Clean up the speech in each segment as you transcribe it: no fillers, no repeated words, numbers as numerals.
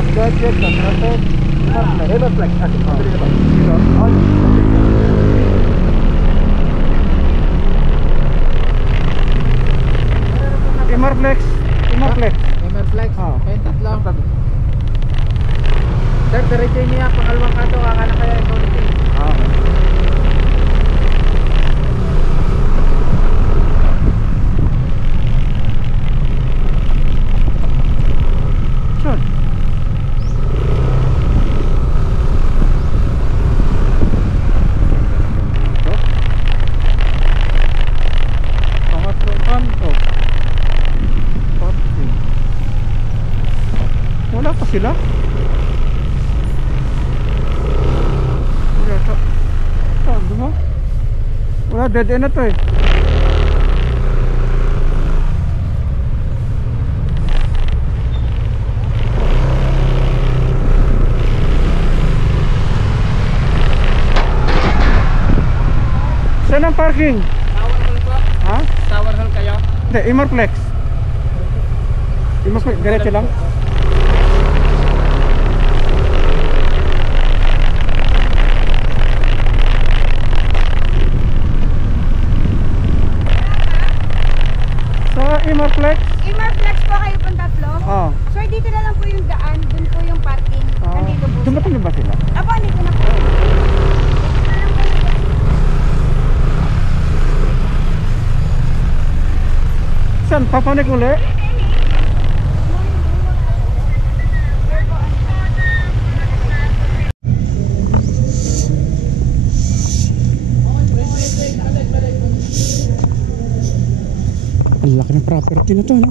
Top gadget, top rated. Everflex. Dito. Imarflex. Emerflex. Oo. Kayong tatlo. Sir, diretso niya pangalawang kanto, kakana kaya ikaw nito. Sure. Pangatlong kanto. Parking. Wala pa sila. Wala, dead end na to eh. Saan ang parking? Tower hall po. Ha? Tower hall kayo. Hindi, Imarflex. Imarflex, diretso lang. Imarflex? Imarflex po kayo pang tatlo? Oo. Sir, dito na lang po yung daan. Dun po yung parking. Nandito po. Dumating na ba sila? Apo, nandito na po. Saan? Papanik uli? Ang laki ng property na to, no?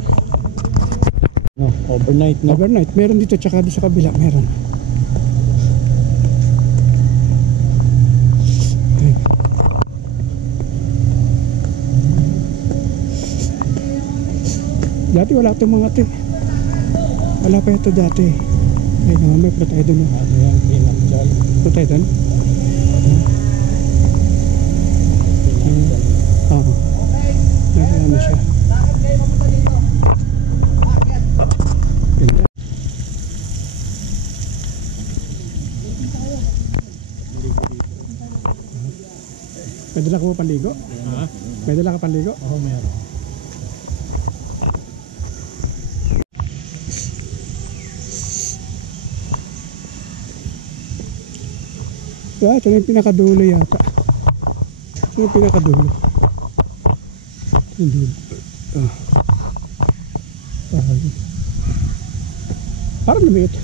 No, overnight no. Overnight, meron dito tsaka doon sa kabila, meron. Okay. Dati wala itong mga ito. Wala pa ito dati. Ay, may pala tayo doon. Ano yan, pinagdal. Ito tayo doon? Oo. Ano siya? Ganda. May dala ko panligo? Ha? May dala ka panligo? Oo, meron. Ito na yung pinakadulo yata. Ito yung pinakadulo. Ito yung dulo. Parang lumiit.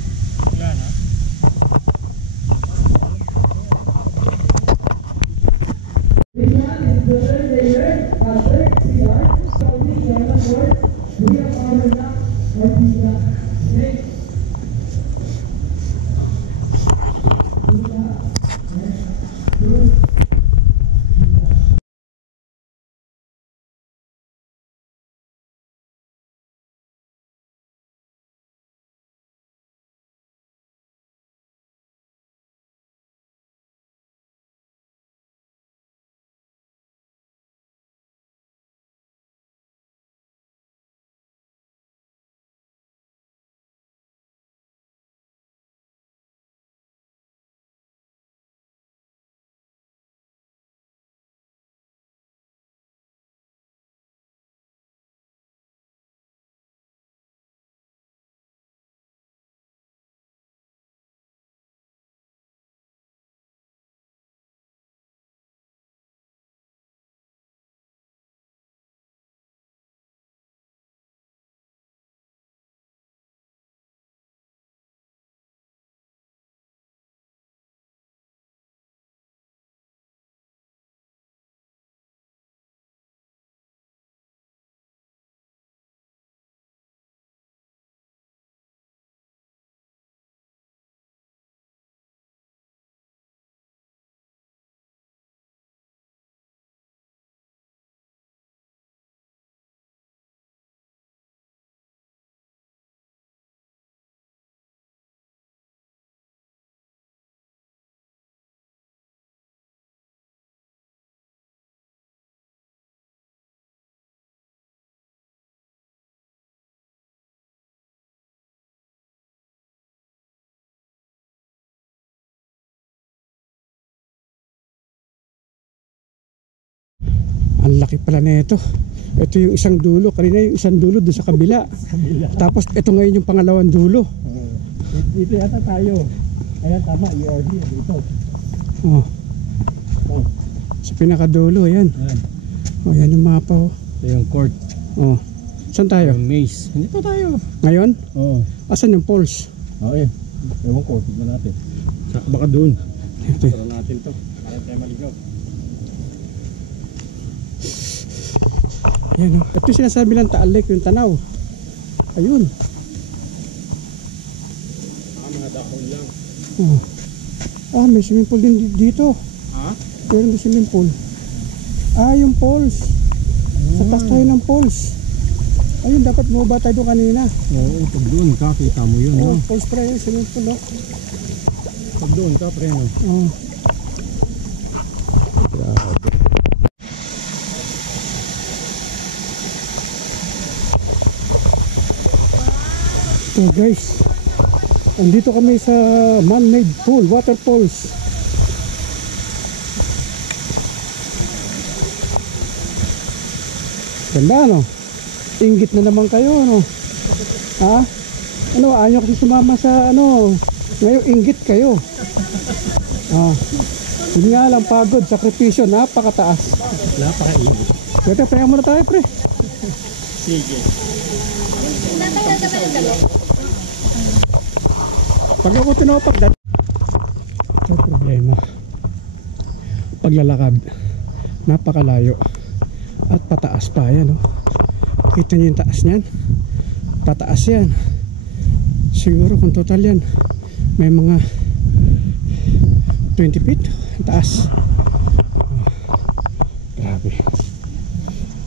Ang laki pala na ito. Ito yung isang dulo. Kanina yung isang dulo doon sa kabila. Tapos ito ngayon yung pangalawang dulo. Dito yata tayo. Ayan, tama, ERD dito. Oh. Oh. Sa pinakadulo, ayan. Ayan. Oh, yan yung mapa. Oh. Ito yung court. Oh. Saan tayo? Yung maze. Dito tayo. Ngayon? Oo. Asan yung poles? Okay. Ewan ko, tignan natin. Baka doon. Ito. Tara natin to. Para tayo maligaw. Yan oh. Ito yung sinasabi lang Taal Lake, yung tanaw. Ayun. Mga dahon lang. Oh. May swimming pool din dito. Ha? Meron din swimming pool. Yung falls. Sa taas tayo ng falls. Ayun, dapat bumaba tayo doon kanina. Oo, pag doon ka, kita mo yun. Oh, No? falls pre, swimming pool oh. Pag doon ka, pre, no? Oh. Grabe. So guys, andito kami sa man-made pool, water falls. Ganda no? Inggit na naman kayo no? Ha? Ano, ayaw kasi sumama sa ano, ngayon inggit kayo. Yun nga lang, pagod, sakripisyo, napakataas. Napaka-init. Pwede, pahinga muna tayo pre. Sige. Pag ako tinopag, ito problema. Paglalakad, napakalayo. At pataas pa, yan oh. Kita niyo yung taas niyan? Pataas yan. Siguro kung total yan, may mga 20 feet taas. Grabe.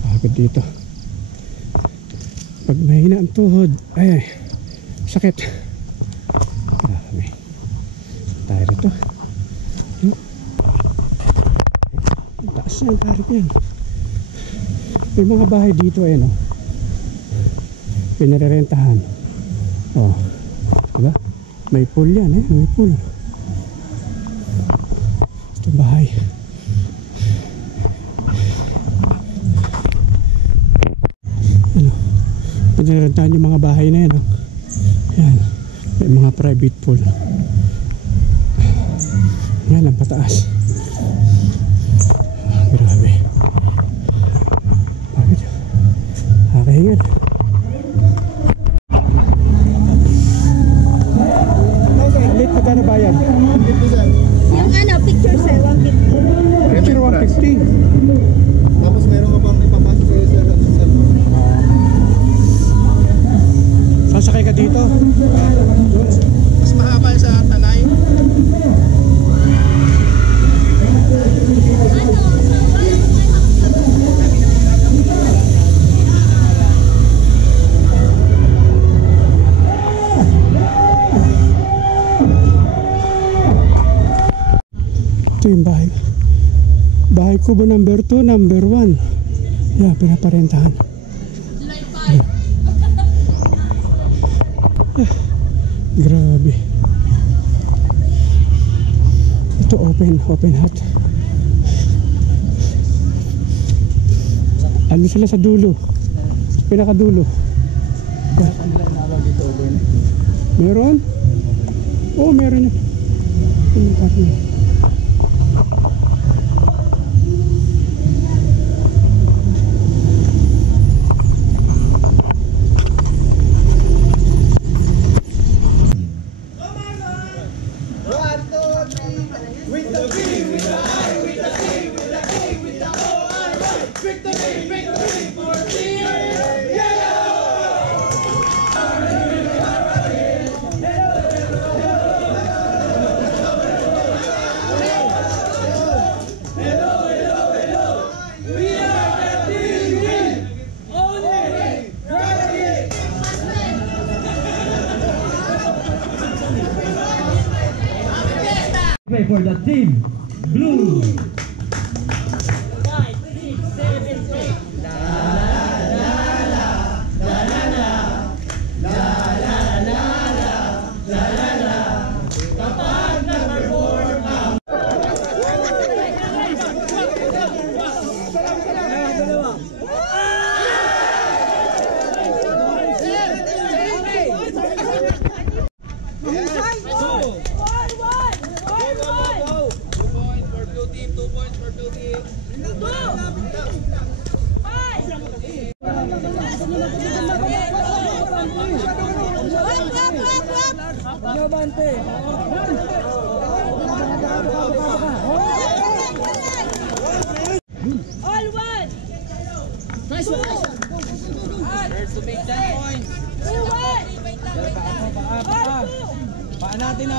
Pagod dito. Pag mahina ang tuhod, ay sakit. Grabe. Tayo rito. Ang taas yan, tarik yan. May mga bahay dito eh no. Pinarerentahan. Oh. Diba? May pool yan eh. May pool. Ito bahay. Ano? Pinarerentahan yung mga bahay na yan oh. Yan. May mga private pool. Yan ang pataas. Grabe. Bakit? Nakahingan. Late pa na bayan? Yung ano, picture sir, 150. Picture 150. Tapos meron ka pang ipapasok sa'yo sa cellphone. Sasakay ka dito? Mas mahaba sa Tanay. Ito yung bahay. Bahay kubo number 2, number 1. Yeah, pinaparentahan. Grabe. Ito open hut. Ano sila sa dulo? Sa pinakadulo. Meron? Oo, meron yun. For the team blue. All one! Nice one! There's to make 10 points. 2-1! Paa natin na.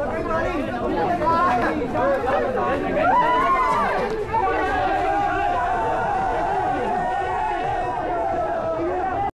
Sorry,